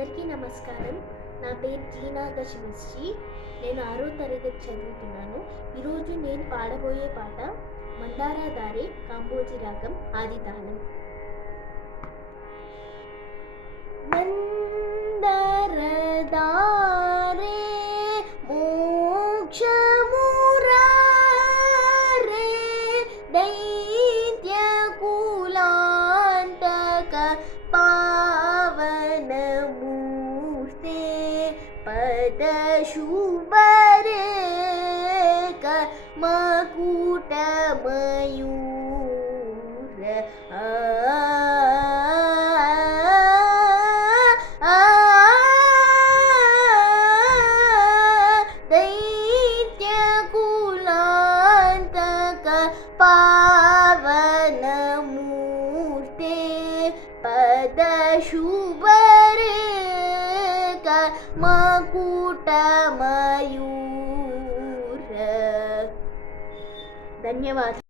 అందరికీ నమస్కారం. నా పేరు జీనాగశమిశ్రీ. నేను 6వ తరగతి చదువుతున్నాను. ఈరోజు నేను పాడబోయే పాట మందారధారే కాంబోజి రాగం ఆదితాళం. మందారధారే మోక్షమురారే దైత్యకులాంతక పావనమూర్తే పదశుభరే మకుటమయూర దైత్యకులాంతక పావనమూర్తే పదశుభరే మకుటమయూర. ధన్యవాదాలు.